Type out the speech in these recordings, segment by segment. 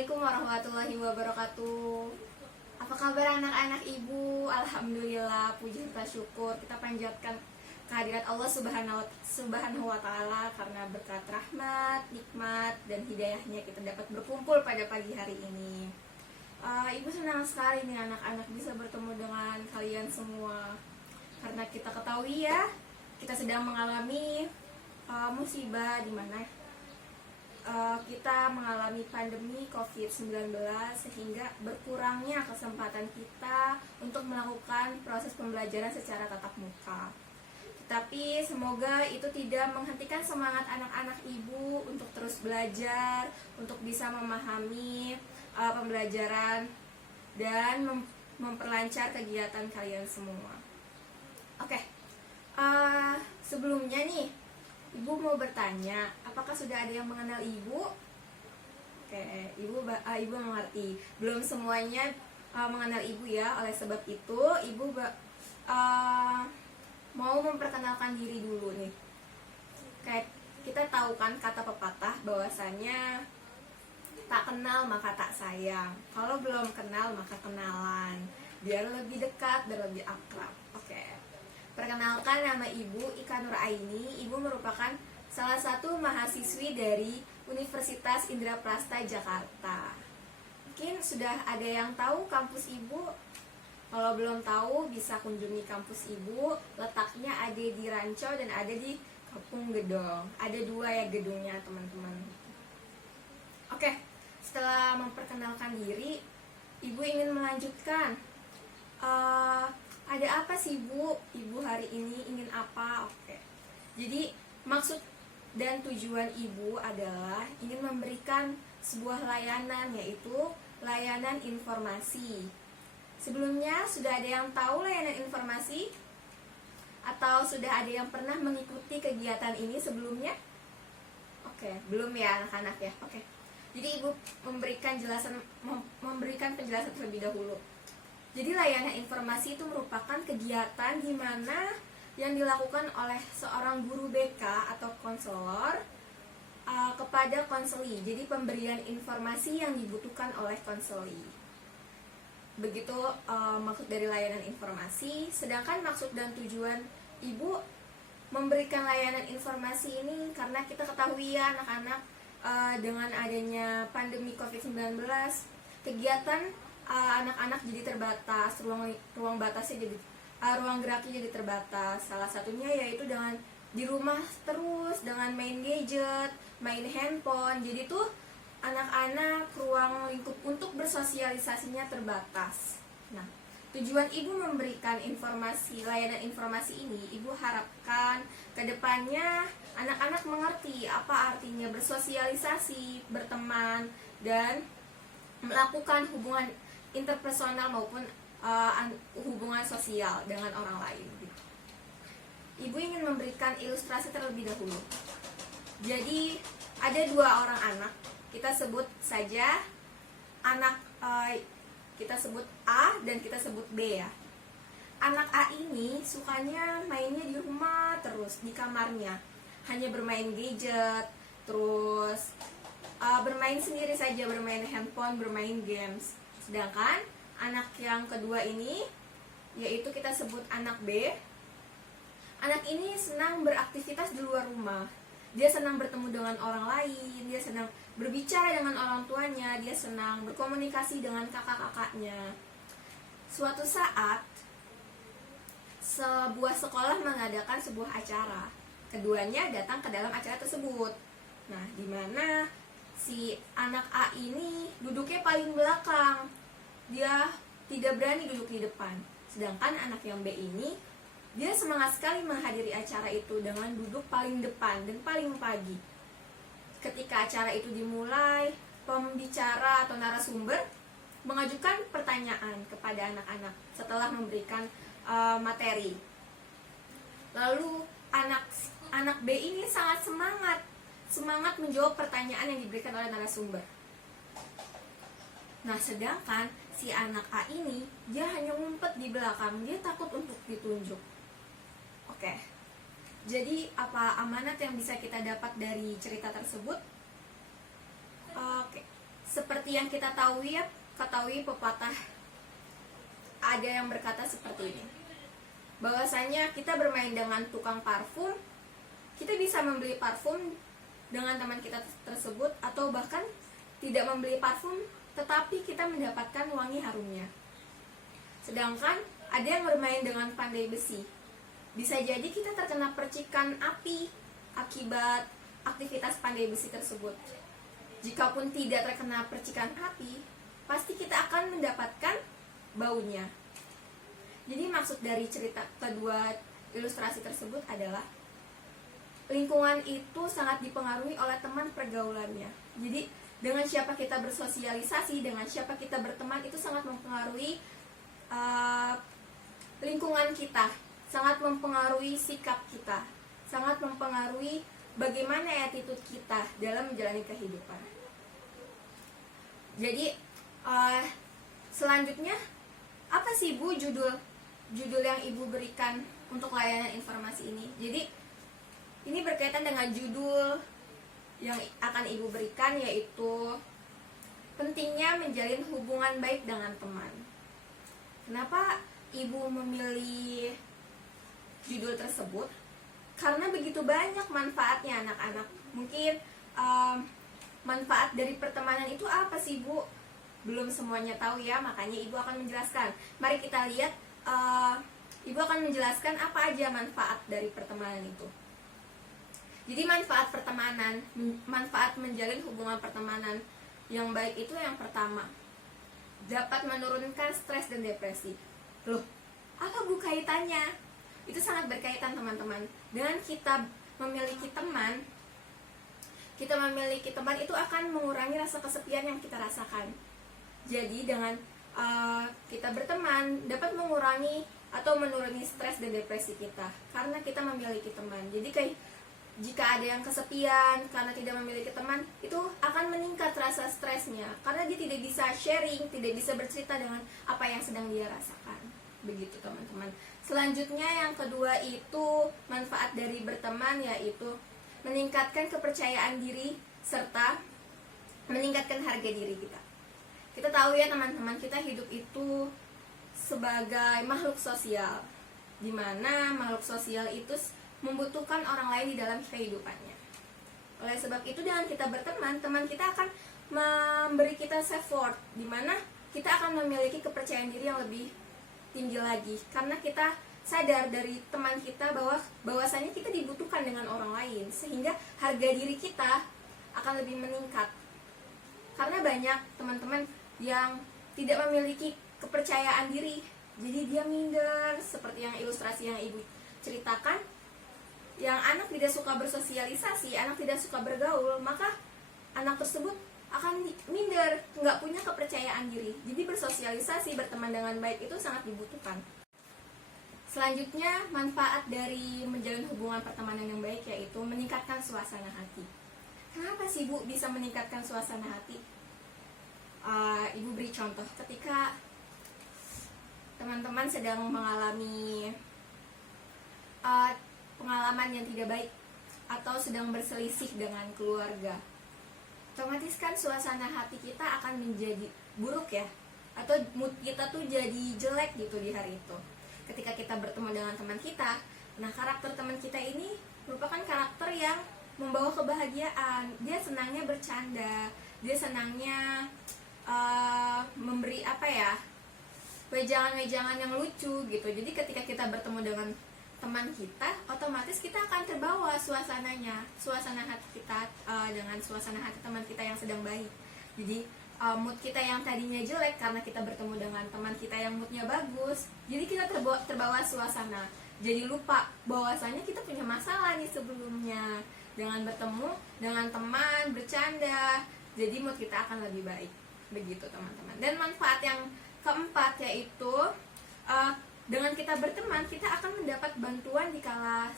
Assalamualaikum warahmatullahi wabarakatuh. Apa kabar anak-anak ibu? Alhamdulillah, puji serta syukur kita panjatkan kehadirat Allah Subhanahu wa Ta'ala, karena berkat rahmat, nikmat, dan hidayahnya kita dapat berkumpul pada pagi hari ini. Ibu senang sekali nih anak-anak bisa bertemu dengan kalian semua, karena kita ketahui ya, kita sedang mengalami musibah di mana kita mengalami pandemi COVID-19, sehingga berkurangnya kesempatan kita untuk melakukan proses pembelajaran secara tatap muka. Tapi semoga itu tidak menghentikan semangat anak-anak ibu untuk terus belajar, untuk bisa memahami pembelajaran dan memperlancar kegiatan kalian semua. Oke, sebelumnya nih, ibu mau bertanya, apakah sudah ada yang mengenal ibu? Oke, ibu mengerti. Belum semuanya mengenal ibu ya. Oleh sebab itu, ibu mau memperkenalkan diri dulu nih. Kayak kita tahu kan kata pepatah bahwasanya tak kenal maka tak sayang. Kalau belum kenal maka kenalan, biar lebih dekat dan lebih akrab. Oke. Perkenalkan, nama Ibu Ika Nuraini. Ibu merupakan salah satu mahasiswi dari Universitas Indraprasta Jakarta. Mungkin sudah ada yang tahu kampus Ibu. Kalau belum tahu, bisa kunjungi kampus Ibu. Letaknya ada di Rancau dan ada di Kampung Gedong. Ada dua ya gedungnya, teman-teman. Oke, setelah memperkenalkan diri, Ibu ingin melanjutkan. Ada apa sih Bu? Ibu hari ini ingin apa? Oke. Jadi maksud dan tujuan Ibu adalah ingin memberikan sebuah layanan, yaitu layanan informasi. Sebelumnya sudah ada yang tahu layanan informasi? Atau sudah ada yang pernah mengikuti kegiatan ini sebelumnya? Oke, belum ya anak-anak ya. Oke. Jadi Ibu memberikan penjelasan terlebih dahulu. Jadi layanan informasi itu merupakan kegiatan di mana yang dilakukan oleh seorang guru BK atau konselor kepada konseli. Jadi pemberian informasi yang dibutuhkan oleh konseli. Begitu maksud dari layanan informasi. Sedangkan maksud dan tujuan Ibu memberikan layanan informasi ini karena kita ketahui ya anak-anak, dengan adanya pandemi COVID-19, kegiatan anak-anak jadi terbatas, ruang batasnya jadi ruang geraknya jadi terbatas. Salah satunya yaitu dengan di rumah terus, dengan main gadget, main handphone. Jadi tuh anak-anak ruang lingkup untuk bersosialisasinya terbatas. Nah, tujuan Ibu memberikan layanan informasi ini, Ibu harapkan kedepannya anak-anak mengerti apa artinya bersosialisasi, berteman, dan melakukan hubungan interpersonal maupun hubungan sosial dengan orang lain. Ibu ingin memberikan ilustrasi terlebih dahulu. Jadi ada dua orang anak, kita sebut saja anak kita sebut A dan kita sebut B ya. Anak A ini sukanya mainnya di rumah terus, di kamarnya, hanya bermain gadget, terus bermain sendiri saja, bermain handphone, bermain games. Sedangkan anak yang kedua ini, yaitu kita sebut anak B. Anak ini senang beraktivitas di luar rumah. Dia senang bertemu dengan orang lain, dia senang berbicara dengan orang tuanya, dia senang berkomunikasi dengan kakak-kakaknya. Suatu saat, sebuah sekolah mengadakan sebuah acara. Keduanya datang ke dalam acara tersebut. Nah, di mana si anak A ini duduknya paling belakang. Dia tidak berani duduk di depan. Sedangkan anak yang B ini, dia semangat sekali menghadiri acara itu dengan duduk paling depan dan paling pagi. Ketika acara itu dimulai, pembicara atau narasumber mengajukan pertanyaan kepada anak-anak setelah memberikan materi. Lalu anak B ini sangat semangat menjawab pertanyaan yang diberikan oleh narasumber. Nah, sedangkan si anak A ini, dia hanya ngumpet di belakang, dia takut untuk ditunjuk. Oke. Jadi apa amanat yang bisa kita dapat dari cerita tersebut? Oke. Seperti yang kita ketahui pepatah, ada yang berkata seperti ini, bahwasanya kita bermain dengan tukang parfum, kita bisa membeli parfum dengan teman kita tersebut, atau bahkan tidak membeli parfum tetapi kita mendapatkan wangi harumnya. Sedangkan ada yang bermain dengan pandai besi, bisa jadi kita terkena percikan api akibat aktivitas pandai besi tersebut. Jikapun tidak terkena percikan api, pasti kita akan mendapatkan baunya. Jadi maksud dari cerita kedua ilustrasi tersebut adalah lingkungan itu sangat dipengaruhi oleh teman pergaulannya. Jadi dengan siapa kita bersosialisasi, dengan siapa kita berteman, itu sangat mempengaruhi lingkungan kita, sangat mempengaruhi sikap kita, sangat mempengaruhi bagaimana attitude kita dalam menjalani kehidupan. Jadi selanjutnya, apa sih Bu judul yang Ibu berikan untuk layanan informasi ini? Jadi ini berkaitan dengan judul yang akan Ibu berikan, yaitu pentingnya menjalin hubungan baik dengan teman. Kenapa Ibu memilih judul tersebut? Karena begitu banyak manfaatnya anak-anak. Mungkin manfaat dari pertemanan itu apa sih Bu? Belum semuanya tahu ya, makanya Ibu akan menjelaskan. Mari kita lihat, Ibu akan menjelaskan apa aja manfaat dari pertemanan itu. Jadi manfaat pertemanan, manfaat menjalin hubungan pertemanan yang baik itu yang pertama, dapat menurunkan stres dan depresi. Loh, apa Bu kaitannya? Itu sangat berkaitan teman-teman. Dengan kita memiliki teman, itu akan mengurangi rasa kesepian yang kita rasakan. Jadi dengan kita berteman dapat mengurangi atau menuruni stres dan depresi kita, karena kita memiliki teman. Jadi kayak jika ada yang kesepian karena tidak memiliki teman, itu akan meningkat rasa stresnya, karena dia tidak bisa sharing, tidak bisa bercerita dengan apa yang sedang dia rasakan. Begitu teman-teman. Selanjutnya yang kedua itu manfaat dari berteman, yaitu meningkatkan kepercayaan diri serta meningkatkan harga diri kita. Kita tahu ya teman-teman, kita hidup itu sebagai makhluk sosial, dimana makhluk sosial itu membutuhkan orang lain di dalam kehidupannya. Oleh sebab itu, dengan kita berteman, teman kita akan memberi kita self-worth, dimana kita akan memiliki kepercayaan diri yang lebih tinggi lagi, karena kita sadar dari teman kita bahwasanya kita dibutuhkan dengan orang lain, sehingga harga diri kita akan lebih meningkat. Karena banyak teman-teman yang tidak memiliki kepercayaan diri, jadi dia minder, seperti yang ilustrasi yang Ibu ceritakan. Yang anak tidak suka bersosialisasi, anak tidak suka bergaul, maka anak tersebut akan minder, nggak punya kepercayaan diri. Jadi bersosialisasi, berteman dengan baik itu sangat dibutuhkan. Selanjutnya, manfaat dari menjalin hubungan pertemanan yang baik yaitu meningkatkan suasana hati. Kenapa sih Bu bisa meningkatkan suasana hati? Ibu beri contoh, ketika teman-teman sedang mengalami pengalaman yang tidak baik atau sedang berselisih dengan keluarga, otomatis kan suasana hati kita akan menjadi buruk ya, atau mood kita tuh jadi jelek gitu di hari itu. Ketika kita bertemu dengan teman kita, nah karakter teman kita ini merupakan karakter yang membawa kebahagiaan. Dia senangnya bercanda, dia senangnya memberi wejangan-wejangan yang lucu gitu. Jadi ketika kita bertemu dengan teman kita, otomatis kita akan terbawa suasananya, suasana hati kita dengan suasana hati teman kita yang sedang baik. Jadi mood kita yang tadinya jelek karena kita bertemu dengan teman kita yang moodnya bagus, jadi kita terbawa suasana, jadi lupa bahwasanya kita punya masalah nih sebelumnya. Dengan bertemu dengan teman, bercanda, jadi mood kita akan lebih baik. Begitu teman-teman. Dan manfaat yang keempat yaitu dengan kita berteman, kita akan mendapat bantuan di kala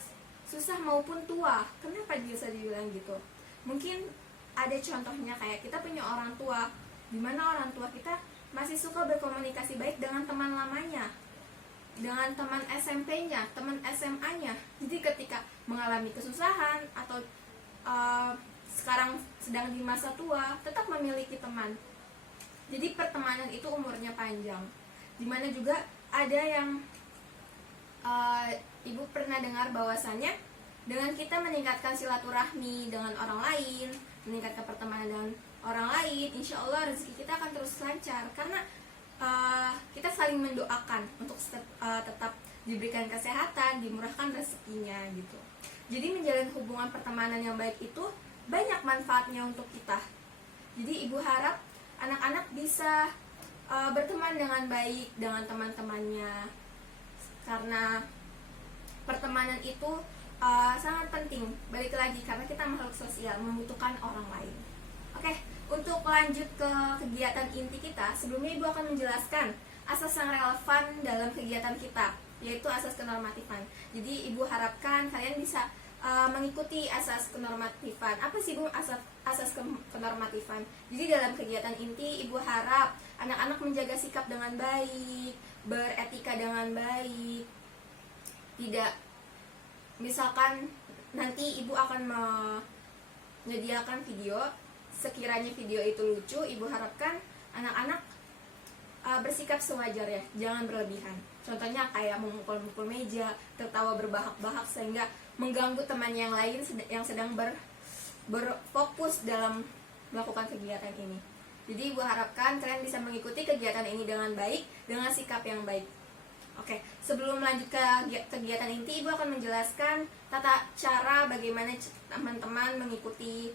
susah maupun tua. Kenapa bisa dibilang gitu? Mungkin ada contohnya, kayak kita punya orang tua, dimana orang tua kita masih suka berkomunikasi baik dengan teman lamanya, dengan teman SMP-nya, teman SMA-nya. Jadi ketika mengalami kesusahan atau sekarang sedang di masa tua tetap memiliki teman. Jadi pertemanan itu umurnya panjang. Dimana juga ada yang ibu pernah dengar bahwasannya dengan kita meningkatkan silaturahmi dengan orang lain, meningkatkan pertemanan dengan orang lain, insya Allah rezeki kita akan terus lancar. Karena kita saling mendoakan untuk tetap diberikan kesehatan, dimurahkan rezekinya gitu. Jadi menjalin hubungan pertemanan yang baik itu banyak manfaatnya untuk kita. Jadi ibu harap anak-anak bisa berteman dengan baik dengan teman-temannya, karena pertemanan itu sangat penting. Balik lagi, karena kita makhluk sosial, membutuhkan orang lain. Oke, untuk lanjut ke kegiatan inti kita, sebelumnya ibu akan menjelaskan asas yang relevan dalam kegiatan kita, yaitu asas kenormatifan. Jadi ibu harapkan kalian bisa mengikuti asas kenormatifan. Apa sih ibu asas kenormatifan? Jadi dalam kegiatan inti ibu harap anak-anak menjaga sikap dengan baik, beretika dengan baik. Tidak, misalkan nanti ibu akan menyediakan video, sekiranya video itu lucu, ibu harapkan anak-anak bersikap sewajarnya, jangan berlebihan. Contohnya kayak memukul-mukul meja, tertawa berbahak-bahak sehingga mengganggu teman yang lain yang sedang berfokus dalam melakukan kegiatan ini. Jadi ibu harapkan kalian bisa mengikuti kegiatan ini dengan baik, dengan sikap yang baik. Oke, sebelum lanjut ke kegiatan inti, ibu akan menjelaskan tata cara bagaimana teman-teman mengikuti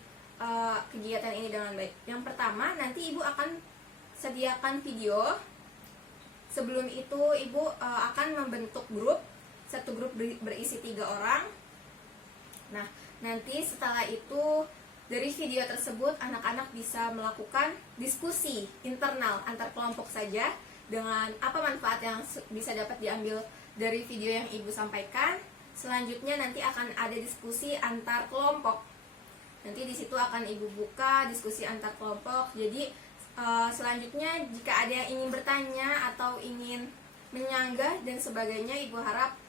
kegiatan ini dengan baik. Yang pertama, nanti ibu akan sediakan video. Sebelum itu ibu akan membentuk grup. Satu grup berisi 3 orang. Nah, nanti setelah itu dari video tersebut anak-anak bisa melakukan diskusi internal antar kelompok saja dengan apa manfaat yang bisa dapat diambil dari video yang ibu sampaikan. Selanjutnya nanti akan ada diskusi antar kelompok. Nanti di situ akan ibu buka diskusi antar kelompok. Jadi selanjutnya jika ada yang ingin bertanya atau ingin menyanggah dan sebagainya, ibu harap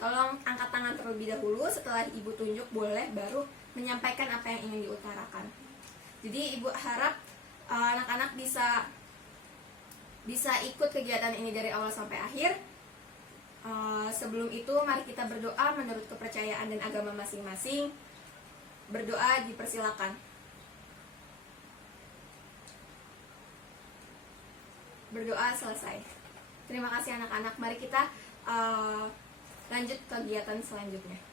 tolong angkat tangan terlebih dahulu. Setelah ibu tunjuk boleh baru menyampaikan apa yang ingin diutarakan. Jadi ibu harap anak-anak bisa ikut kegiatan ini dari awal sampai akhir. Sebelum itu mari kita berdoa menurut kepercayaan dan agama masing-masing. Berdoa dipersilakan. Berdoa selesai. Terima kasih anak-anak. Mari kita lanjut kegiatan selanjutnya.